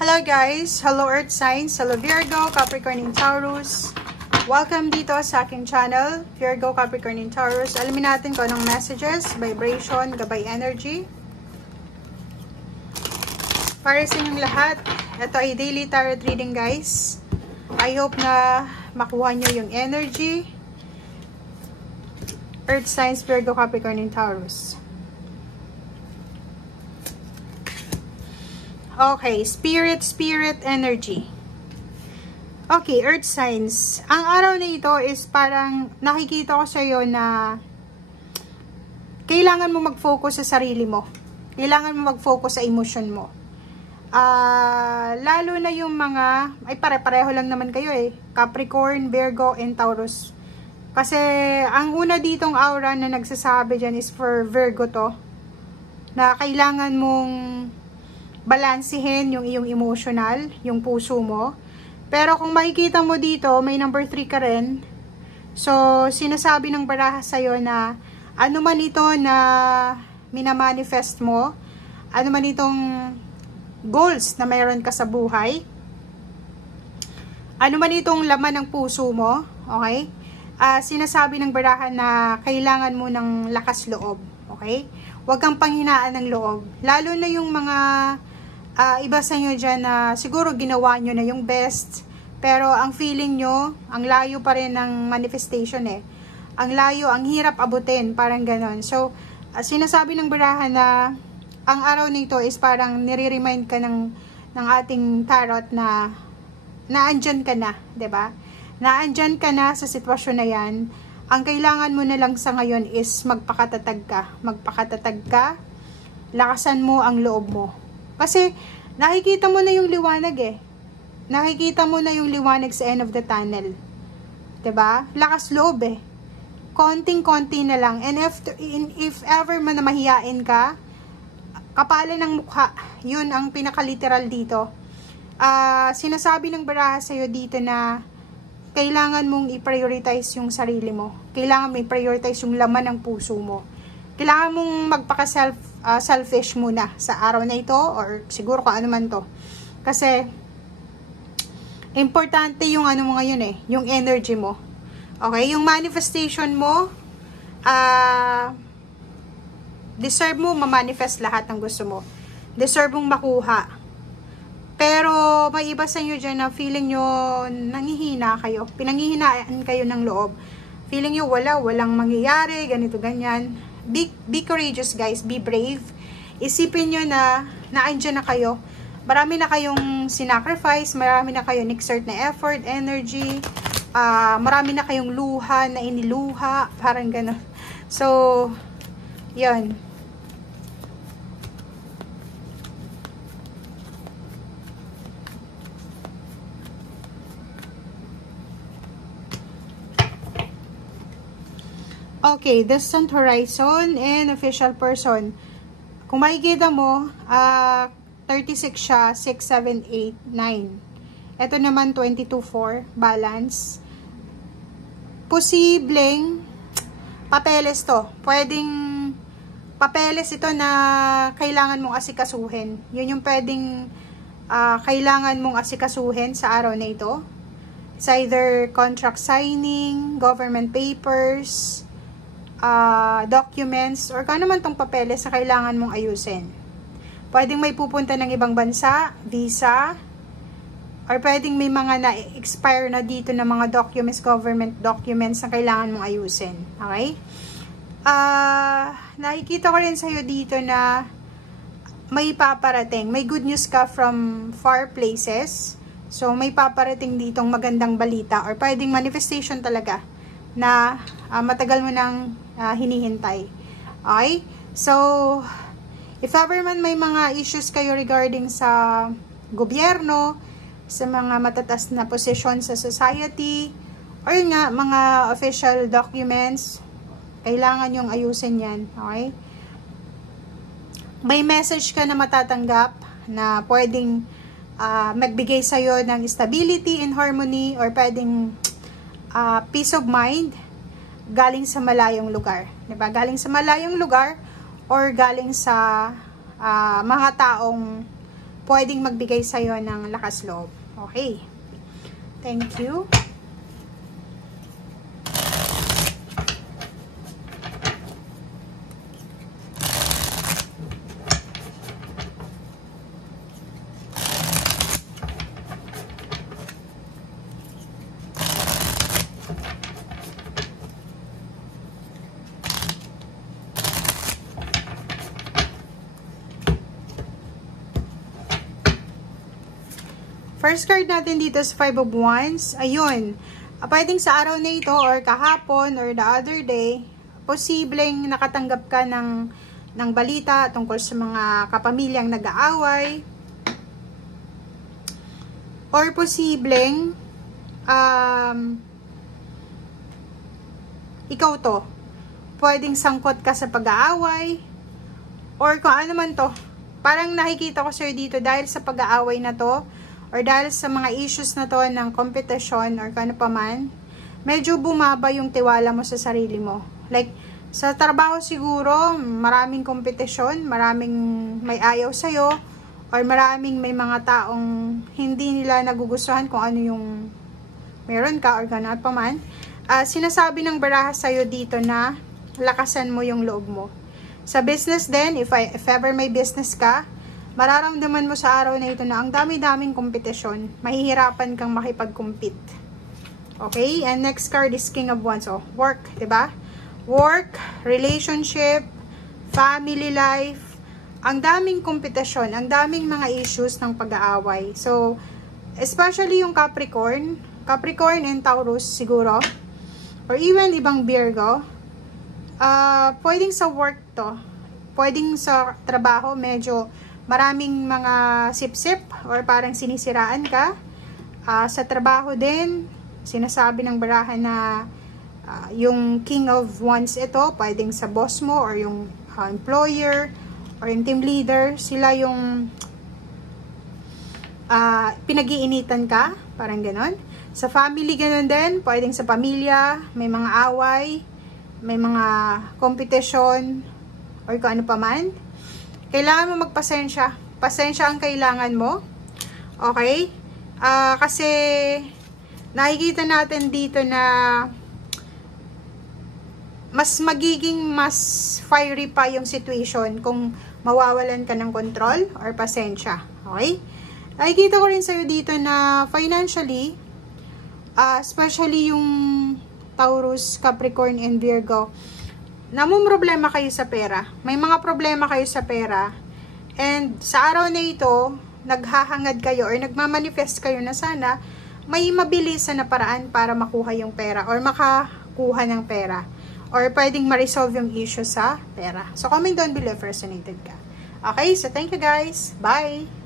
Hello guys! Hello Earth Signs! Hello Virgo, Capricorn and Taurus! Welcome dito sa aking channel, Virgo, Capricorn and Taurus. Alamin natin kung anong messages, vibration, gabay energy. Para sa inyong lahat, ito ay daily tarot reading guys. I hope na makuha nyo yung energy. Earth Signs, Virgo, Capricorn and Taurus. Okay, spirit energy. Okay, earth signs. Ang araw na ito is parang nakikita ko sa iyo na kailangan mo mag-focus sa sarili mo. Kailangan mo mag-focus sa emotion mo. Lalo na yung mga, ay pare-pareho lang naman kayo eh. Capricorn, Virgo, and Taurus. Kasi ang una ditong aura na nagsasabi dyan is for Virgo to. Na kailangan mong balansehin yung iyong emotional, yung puso mo. Pero kung makikita mo dito, may number 3 ka rin. So, sinasabi ng baraha sa'yo na ano man ito na minamanifest mo, ano man itong goals na mayroon ka sa buhay, ano man itong laman ng puso mo, okay? Sinasabi ng baraha na kailangan mo ng lakas loob, okay? Huwag kang panghinaan ng loob. Lalo na yung mga iba sa inyo dyan na siguro ginawa nyo na yung best, pero ang feeling nyo, ang layo pa rin ng manifestation eh. Ang layo, ang hirap abutin, parang ganon. So, sinasabi ng baraha na ang araw nito is parang nire-remind ka ng ating tarot na naandyan ka na, 'di ba? Naandyan ka na sa sitwasyon na yan. Ang kailangan mo na lang sa ngayon is magpakatatag ka. Magpakatatag ka, lakasan mo ang loob mo. Kasi nakikita mo na yung liwanag eh. Nakikita mo na yung liwanag sa end of the tunnel. 'Di ba? Lakas loob eh. Konting-konti na lang. And if ever man na mahiyain ka, kapalan ng mukha. Yun ang pinaka-literal dito. Sinasabi ng baraha sa'yo dito na kailangan mong i-prioritize yung sarili mo. Kailangan mong i-prioritize yung laman ng puso mo. Kailangan mong magpaka-selfish muna sa araw na ito or siguro kung ano man to. Kasi importante yung ano mo ngayon eh, yung energy mo. Okay, yung manifestation mo, deserve mo ma-manifest lahat ng gusto mo. Deserve mong makuha. Pero may iba sa inyo dyan na feeling nyo nangihina kayo. Pinanghihinaan kayo ng loob. Feeling nyo walang mangyayari, ganito, ganyan. Be courageous guys, be brave. Isipin nyo na naandyan na kayo. Marami na kayong sinacrifice, marami na kayong exert na effort, energy. Marami na kayong luha na iniluha, parang gano'n. So, yun. Okay, distant horizon and official person. Kung makikita mo, 36 siya, 6, 7, 8, 9. Ito naman 22, 4, balance. Posibleng papeles to. Pwedeng papeles ito na kailangan mong asikasuhin. Yun yung pwedeng kailangan mong asikasuhin sa araw na ito. It's either contract signing, government papers, documents, or kung ano man tong papeles na kailangan mong ayusin. Pwedeng may pupunta ng ibang bansa, visa, or pwedeng may mga na-expire na dito na mga documents, government documents na kailangan mong ayusin. Okay? Nakikita ko rin sa'yo dito na may paparating. May good news ka from far places. So, may paparating ditong magandang balita or pwedeng manifestation talaga na matagal mo nang hinihintay. Okay? So, if ever man may mga issues kayo regarding sa gobyerno, sa mga matatas na posisyon sa society, or yun nga, mga official documents, kailangan yung ayusin yan. Okay? May message ka na matatanggap na pwedeng magbigay sa'yo ng stability and harmony, or pwedeng peace of mind galing sa malayong lugar. Diba? Galing sa malayong lugar or galing sa mga taong pwedeng magbigay sa'yo ng lakas loob. Okay. Thank you. First card natin dito is 5 of Wands. Ayun. Pwedeng sa araw na ito or kahapon or the other day, posibleng nakatanggap ka ng balita tungkol sa mga kapamilyang nag-aaway. Or posibleng ikaw to. Pwedeng sangkot ka sa pag-aaway. Or kung ano man to. Parang nakikita ko sa'yo dito dahil sa pag-aaway na to, or dahil sa mga issues na to ng competition or kano pa man, medyo bumaba yung tiwala mo sa sarili mo. Like, sa trabaho siguro, maraming competition, maraming may ayaw sa'yo, or maraming may mga taong hindi nila nagugustuhan kung ano yung meron ka or kano pa man. Sinasabi ng baraha sa'yo dito na lakasan mo yung loob mo. Sa business din, if ever may business ka, mararamdaman mo sa araw na ito na ang dami-daming kompetisyon. Mahihirapan kang makipag-compete. Okay? And next card is King of Wands. So, work, diba? Work, relationship, family life. Ang daming kompetisyon, ang daming mga issues ng pag-aaway. So, especially yung Capricorn and Taurus siguro, or even ibang Virgo, pwedeng sa work to. Pwedeng sa trabaho, medyo maraming mga sip-sip or parang sinisiraan ka. Sa trabaho din, sinasabi ng baraha na yung King of Wands ito, pwedeng sa boss mo or yung employer or yung team leader, sila yung pinag-iinitan ka, parang ganon. Sa family, ganon din, pwedeng sa pamilya, may mga away, may mga competition or kung ano pa man. Kailangan mo magpasensya. Pasensya ang kailangan mo. Okay? Kasi nakikita natin dito na mas fiery pa yung situation kung mawawalan ka ng control or pasensya. Okay? Nakikita ko rin sa'yo dito na financially, especially yung Taurus, Capricorn, and Virgo, namumroblema kayo sa pera. May mga problema kayo sa pera. And sa araw na ito, naghahangad kayo or nagmamanifest kayo na sana may mabilisan na paraan para makuha yung pera or makakuha ng pera. Or pwedeng ma-resolve yung issue sa pera. So comment down below if resonated ka. Okay, so thank you guys. Bye!